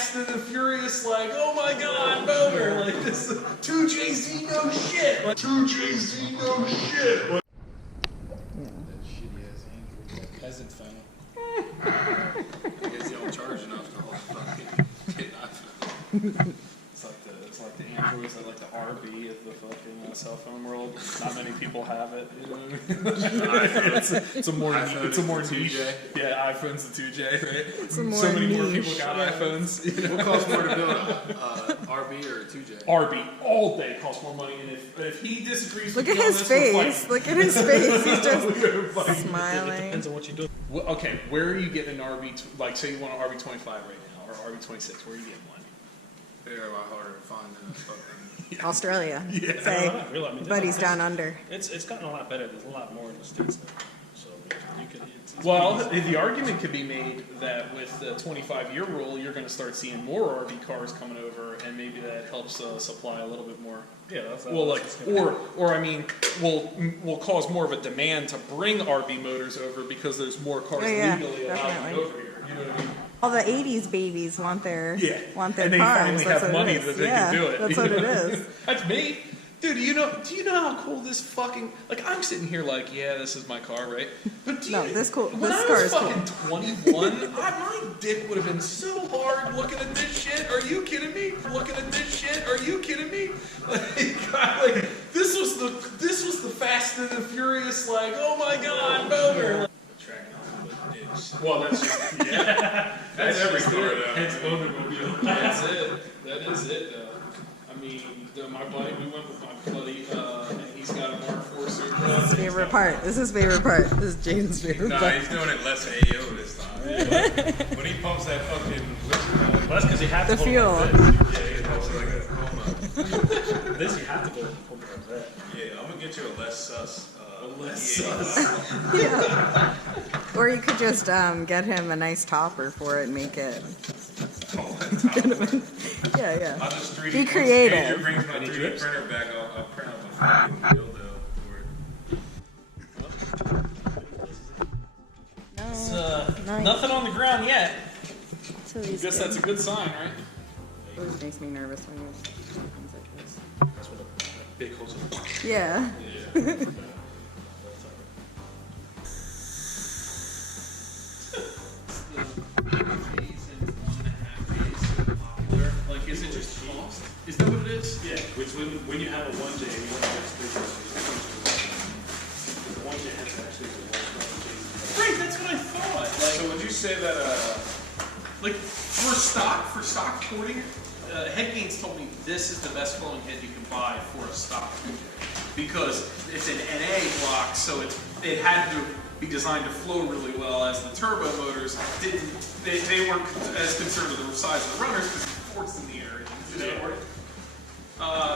Fast and the Furious, like, oh my god, motor, like this 2JZ no shit. 2JZ no shit. That shitty ass Android, that peasant phone. I guess y'all charge enough to hold fucking get iPhone. It's like the Androids that like the RB of the fucking cell phone world. Not many people have it. You know what I mean? It's a more niche. Yeah, iPhone's the 2J, right? So many more people got iPhones. You know? What costs more to build? RB or 2J? RB all day costs more money, and if he disagrees, look at his face. Look at his face. He's just smiling. It depends on what you do. Well, okay, where are you getting an RB? Like, say you want an RB25 right now, or RB26. Where are you getting one? They're a lot harder to find than fucking Australia. Yeah. Say, buddy's down under. It's gotten a lot better. There's a lot more in the States now. So you could. Well, the argument could be made that with the 25-year rule, you're going to start seeing more RV cars coming over, and maybe that helps supply a little bit more. Yeah, that's well, like, or I mean, will cause more of a demand to bring RV motors over because there's more cars legally allowed over here. You know what I mean? All the '80s babies want their and they cars. Finally that's have money that they can do it. That's what it is. That's me. Dude, do you know how cool this fucking, like, I'm sitting here like, yeah, this is my car, right? But do you, this cool. When this I car was is fucking cool. 21, my dick would have been so hard looking at this shit. Are you kidding me? Looking at this shit? Are you kidding me? Like this was the Fast and the Furious, like, oh my god, motor. Well, that's just, that's every car though. It's automobile. That's it. That is it though. I mean, my buddy, we went with my buddy, and he's got a Mark IV Super. This is his favorite part. This is his favorite part. This is Jaden's favorite part. Nah, he's doing it less AO this time. Yeah. When he pumps that fucking well, that's because he had to the fuel. Yeah, he pumps it like a coma. This you have to go pump like that. Yeah, I'm gonna get you a less sus. Yeah. Or you could just get him a nice topper for it and make it. Yeah. I'll just 3D be creative. Andrew brings my 3D printer back. I'll print out my fucking dildo for it. Nice. Nothing on the ground yet. So I guess that's a good sign, right? It always makes me nervous when you things like this. That's what a big holes are. Yeah. Like, is it just cost? Is that what it is? Yeah, which when you have a 1J, you only have 3 days. The 1J has actually the 1J. Right, that's what I thought. Like, So would you say that like for stock porting, Headgains told me this is the best flowing head you can buy for a stock 2J because it's an NA block, so it had to be designed to flow really well. As the turbo motors didn't, they weren't as concerned with the size of the runners because the forks in the air.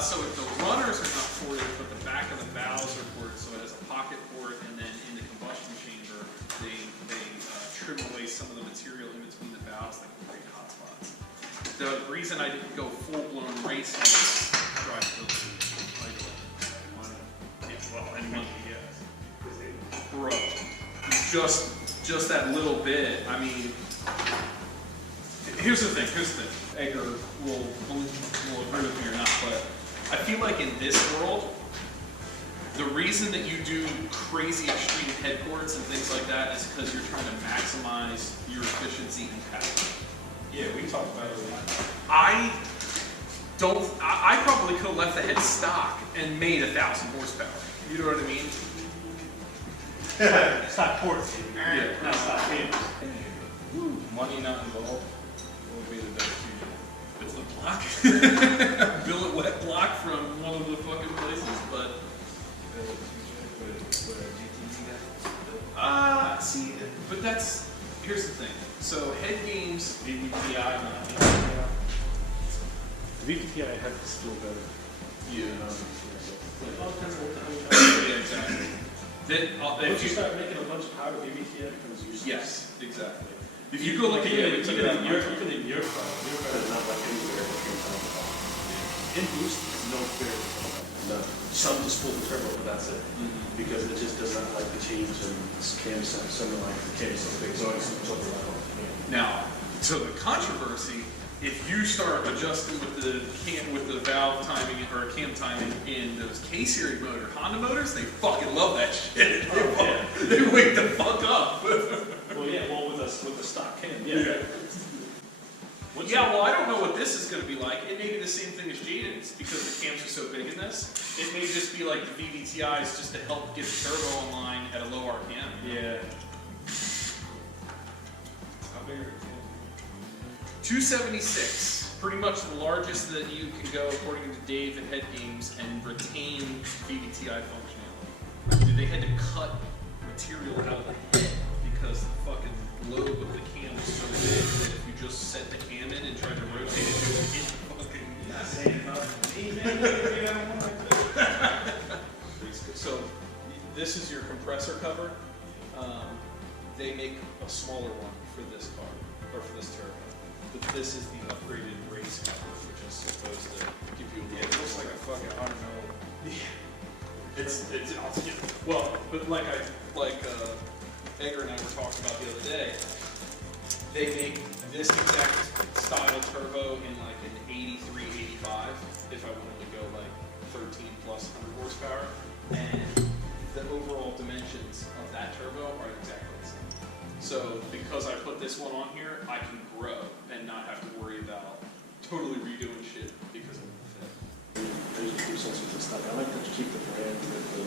So if the runners are not ported, but the back of the valves are ported, so it has a pocket port, and then in the combustion chamber, they trim away some of the material in between the valves that can create hot spots. The reason I didn't go full-blown racing is dry fill. Bro, just that little bit. I mean, here's the thing. Edgar will agree with me or not, but I feel like in this world, the reason that you do crazy extreme headboards and things like that is because you're trying to maximize your efficiency and power. Yeah, we talked about it a lot. I probably could have left the head stock and made 1,000 horsepower. You know what I mean? Stock ports. Yeah. Not stock cables. money not involved, what would be the best future? Billet block. Billet wet block from one of the fucking places, but see, but that's, here's the thing. So head games, VPI, not The VPI has to still better. yeah. Yeah, Yeah, exactly. If you start making a bunch of power, VPI becomes useless. Yes, exactly. If you go look at it, even in your car is not like anywhere between time. In boost, no fair. Some just pull the turbo, but that's it. Because it just does not like the change and something like the cam so big, so it's so reliable. Now, so the controversy if you start adjusting with the valve timing or cam timing in those K-series motor Honda motors, they fucking love that shit. They wake the fuck up. Well, yeah, well, with the stock cam, yeah. Yeah, well, I don't know what this is going to be like. It may be the same thing as Jaden's because the cams are so big in this. It may just be like the VVTIs just to help get the turbo online at a low RPM. Yeah. How big are the 276, pretty much the largest that you can go according to Dave at Head Games and retain VVTI functionality. They had to cut material out of the head because the fucking lobe of the cam was so big that if you just set the cam in and tried to rotate it, it would hit the fucking... Not saying about me, man. So, this is your compressor cover. They make a smaller one for this car, or for this turbo. But this is the upgraded race cover, which is supposed to give you a little... It looks like a fucking automatic. Yeah. It's well, but like Edgar and I were talking about the other day, they make this exact style turbo in like an 83, 85, if I wanted to go like 13 plus 100 horsepower, and the overall dimensions of that turbo are exactly the same. So because I put this one on here, I can grow and not have to worry about totally redoing shit because of the fit. There's a few sensors and stuff. I like to keep the brand with the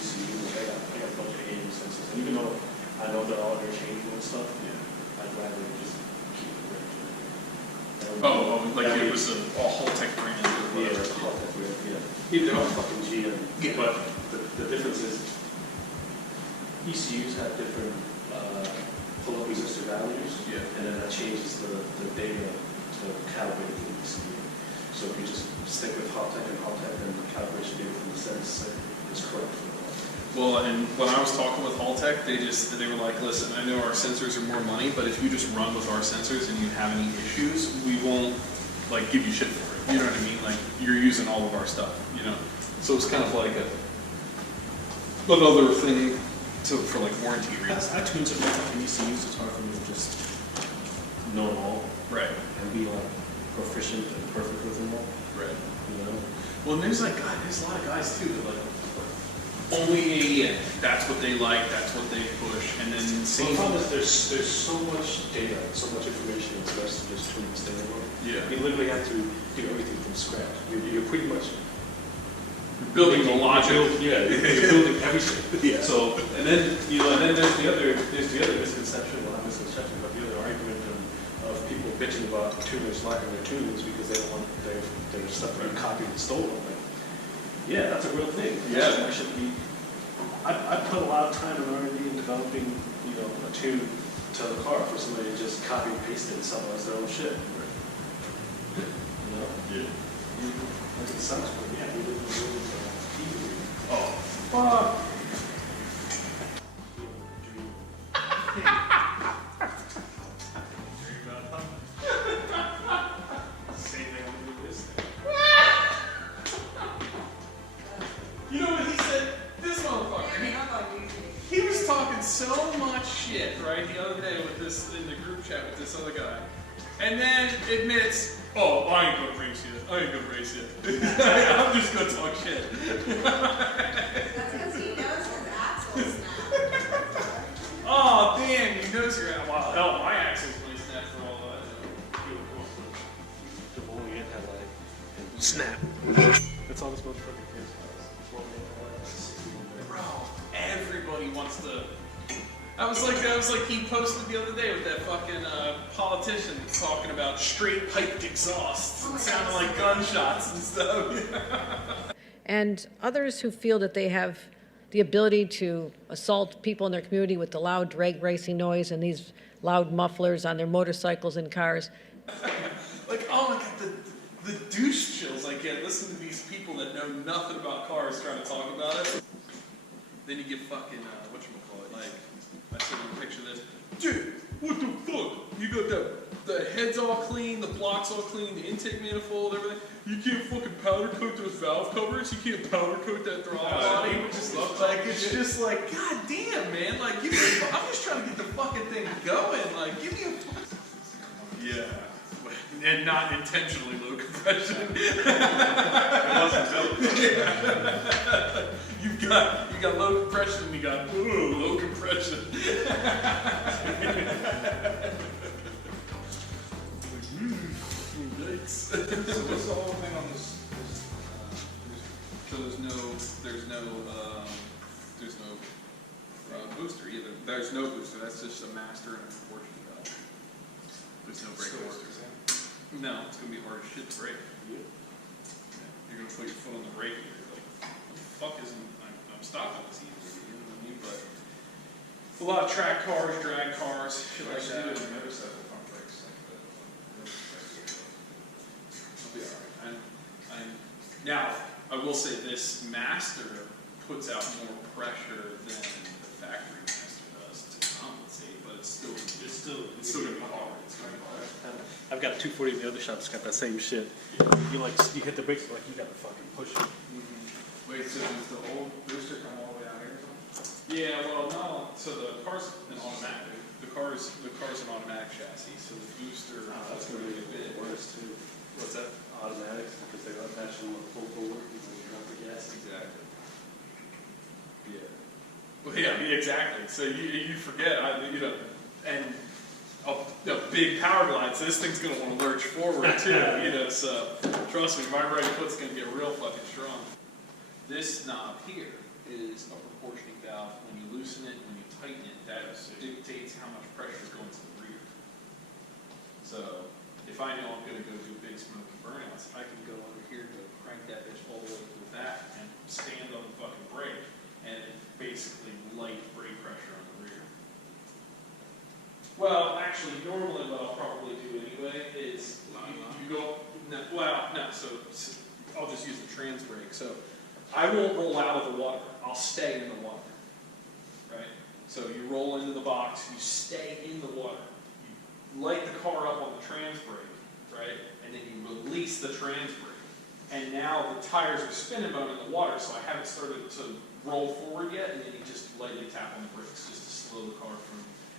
ECU. I got a bunch of AM sensors. And even though I know they're all interchangeable and stuff, I'd rather just keep the brand. Like it was a Haltech brand or whatever. Yeah, Haltech brand, yeah. Even though I'm fucking GM. Yeah. But the difference is ECUs have different pull-up resistor values. Yeah. And then that changes the data to calibrate the ECU. So if you just stick with Haltech, then the calibration data from the sense is correct. Well, and when I was talking with Haltech, they were like, listen, I know our sensors are more money, but if you just run with our sensors and you have any issues, we won't like give you shit for it. You know what I mean? Like you're using all of our stuff, you know? So it's kind of like another thing for like warranty reasons. I tune so much like ECUs, it's hard for me to just know them all. Right. And be like proficient and perfect with them all. Right. You know? Well, and there's a lot of guys too that like only AEN. That's what they like. That's what they push. And then the problem is there's so much data, so much information. It's best to just tune this thing over. Yeah. You literally have to do everything from scratch. You're pretty much building the logic. You're building everything. Yeah. So and then there's the other misconception, well not misconception, but the other argument of people bitching about tuners lacking their tunings because they don't want their stuff to be copied and stolen. Like, yeah, that's a real thing. Yeah. I put a lot of time and R&D in developing, a tune to the car for somebody to just copy and paste it and sell it as their own shit. You know? Yeah. Like it sounds good. Yeah, we didn't really easily. Oh, fuck. Same thing with this thing. You know what he said? This motherfucker. He was talking so much shit, right, the other day with this in the group chat with this other guy, and then admits, "Oh, I ain't gonna race you. I'm just gonna talk shit." That's because he knows his axles now. Oh, damn, he knows your axle. Wow, hell, my axle's really snapped for all that. The bowling headlight. Snap. That's all this motherfucker cares about. Bro, everybody wants to. I was like he posted the other day with that fucking politician talking about straight piped exhausts and sounding like gunshots and stuff. And others who feel that they have the ability to assault people in their community with the loud drag racing noise and these loud mufflers on their motorcycles and cars. Like, oh my god, the douche chills I get listening to these people that know nothing about cars trying to talk about it. Then you get fucking, whatchamacallit, like, I see a picture of this. Dude, what the fuck? You got the head's all clean, the block's all clean, the intake manifold, everything. You can't fucking powder coat those valve covers. You can't powder coat that throttle body. It's just like, god damn, man. Like, give me I'm just trying to get the fucking thing going. Like, give me a. Yeah. and not intentionally low compression. It wasn't built. You got low compression and you got low compression. Yikes. So what's the whole thing on this? So there's no booster either. There's no booster. That's just a master and a proportion valve. There's no brake booster. No, it's gonna be hard as shit to brake. Yeah. You're gonna put your foot on the brake and you're like, what the fuck isn't? I'm stopping this easily. You know what I mean? But A lot of track cars, drag cars, shit like actually, that. do motorcycle pump brakes like that. I'll be alright. Now, I will say this master puts out more pressure than the factory master does to compensate, but it's still gonna be hard. It's gonna be hard. I've got a 240 in the other shop that's got that same shit. You hit the brakes like you gotta fucking push it. Wait, so does the old booster come all the way out here or something? Yeah, well, no. So the car's an automatic. The car's an automatic chassis. So the booster. That's gonna be a bit worse too. What's that? Automatics, because they're attaching with full forward, you drop the gas. Exactly. Yeah. Well, yeah, exactly. So you forget, and a big power glide. So this thing's gonna want to lurch forward too. So trust me, my right foot's gonna get real fucking strong. This knob here is a proportioning valve. When you loosen it, when you tighten it, that dictates how much pressure is going to the rear. So if I know I'm going to go do big smoky burnouts, I can go over here to crank that bitch all the way through that and stand on the fucking brake and basically light brake pressure on the rear. Well, actually, normally what I'll probably do anyway is you go, so I'll just use the trans brake. So I won't roll out of the water. I'll stay in the water, right? So you roll into the box, you stay in the water. You light the car up on the trans brake, right? And then you release the trans brake. And now the tires are spinning, but I'm in the water, so I haven't started to roll forward yet, and then you just lightly tap on the brakes just to slow the car from.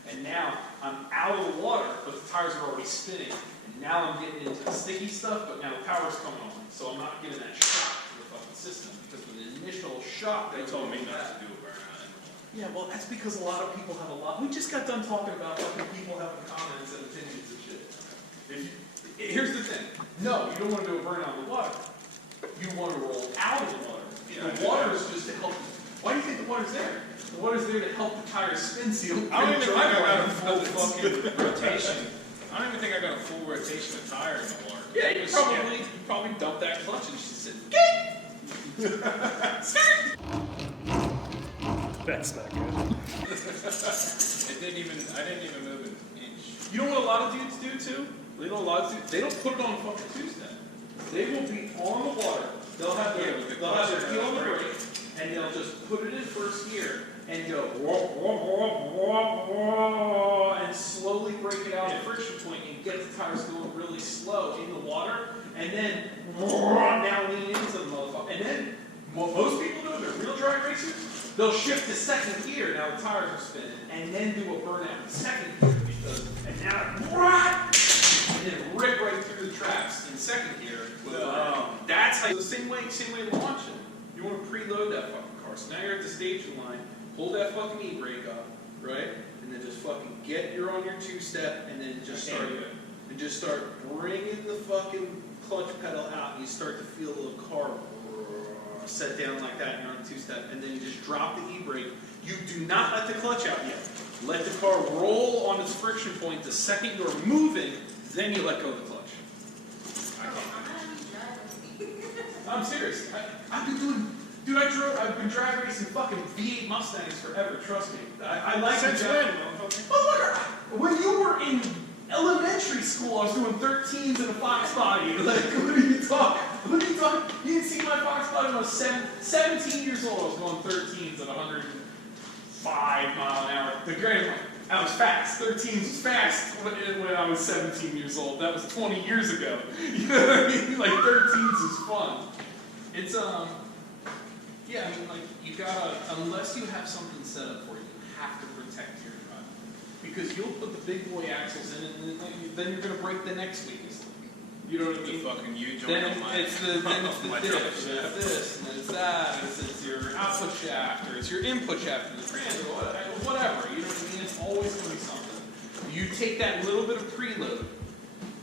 And now I'm out of the water, but the tires are already spinning. And now I'm getting into the sticky stuff, but now the power's coming on. So I'm not getting that shock to the fucking system, because with the initial shock, They told me not to do a burnout anymore. yeah, well, that's because a lot of people have a lot. We just got done talking about fucking people having comments and opinions and shit. Here's the thing. No, you don't want to do a burnout in the water. You want to roll out of the water. Yeah, The water is just to help. Why do you think the water's there? The water's there to help the tires spin so you don't I don't even think I got a full fucking. fucking rotation. I don't even think I got a full rotation of tire in the water. Yeah, you probably dumped that clutch and she said, That's not good. I didn't even move an inch. You know what a lot of dudes do too? They don't put it on fucking two-step. They will be on the water. They'll have their heel on the brake, and they'll just put it in first gear and go and slowly break it out at friction point and get the tires going really slow in the water, and then now lean into the motherfucker. And then what most people do, they're real drag racers, they'll shift to second gear. Now the tires are spinning, and then do a burnout in second gear and now and then rip right through the traps in second gear. That's how. The same way to launch it. You want to preload that fucking car. So now you're at the staging line. Hold that fucking e-brake up, right? And then just fucking you're on your two-step, and then just start bringing the fucking clutch pedal out, and you start to feel the car set down like that, and you're on the two-step, and then you just drop the e-brake. You do not let the clutch out yet. Let the car roll on its friction point. The second you're moving, then you let go of the clutch. I'm serious. I've been drag racing fucking V8 Mustangs forever. Trust me. I like Since the when, motherfucker. When you were in elementary school, I was doing 13s in a Fox body. Like, what are you talking? You didn't see my Fox body when I was 17 years old. I was going 13s at 105 mile an hour. The grand one. I was fast. 13s was fast when I was 17 years old. That was 20 years ago. You know what I mean? Like 13s was fun. It's yeah. I mean, like you gotta, unless you have something set up for you, you have to protect your drive because you'll put the big boy axles in, and then you're gonna break the next weakest link. You know what I mean? The fucking U joint Then on my. it's the my diff, truck and it's shaft. this, and it's that, and it's your output shaft, or it's your input shaft, or the trans, or whatever. You know what I mean? It's always going to be something. You take that little bit of preload.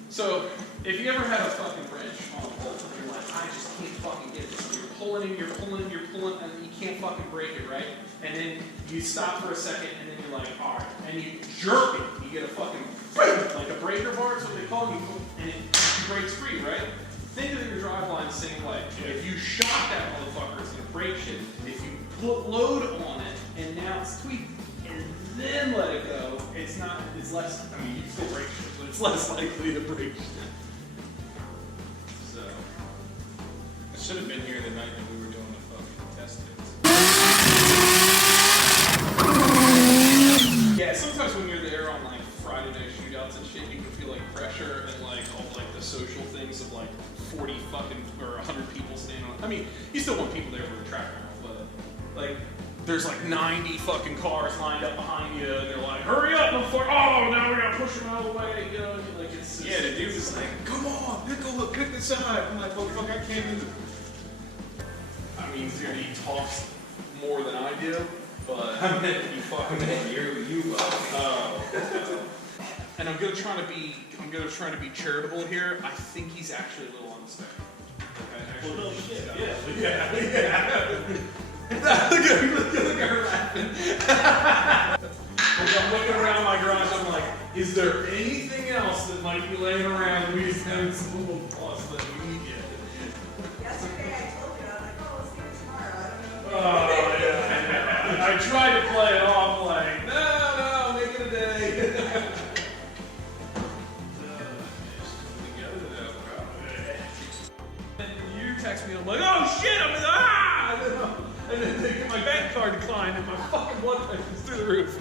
So, if you ever had a fucking wrench on a bolt, and you're like, I just can't fucking get this. So you're pulling, and you can't fucking break it, right? And then you stop for a second, and then you're like, all right, and you jerk it. You get a fucking, like a breaker bar, is what they call it, and it breaks free, right? Think of your driveline the same way. If you shock that motherfucker, it's gonna break shit. If you put load on it, and now it's tweaked, and then let it go, it's less, I mean, you can still break shit, but it's less likely to break shit. So. I should have been here the night that we were doing the fucking test pits. Yeah, sometimes when you're there on like Friday night shootouts and shit, you can feel like pressure and like all like the social things of like 40 fucking or 100 people standing on. I mean, you still want people there for the track round, but like there's like 90 fucking cars lined up behind you, and they're like, hurry up before, oh, now we gotta push them out of the way, you know, and like it's just, Yeah, the dude was like, come on, pick this side. I'm like, well, fuck, I can't do it. I mean, dude, he talks more than I do, but he fucking you. And I'm gonna try to be charitable here. I think he's actually a little on the spectrum. Okay, Well, no shit. yeah. Look at her laughing. I'm looking around my garage, I'm like, is there anything else that might be laying around that we just haven't spooled plus that we need yet? Yesterday I told you, I was like, oh, let's do it tomorrow. I don't know. Oh, yeah. I tried to play it off like, no, make it a day. And you text me, I'm like, oh shit, I'm like, ah! And then my bank card declined and my fucking blood pressure's through the roof.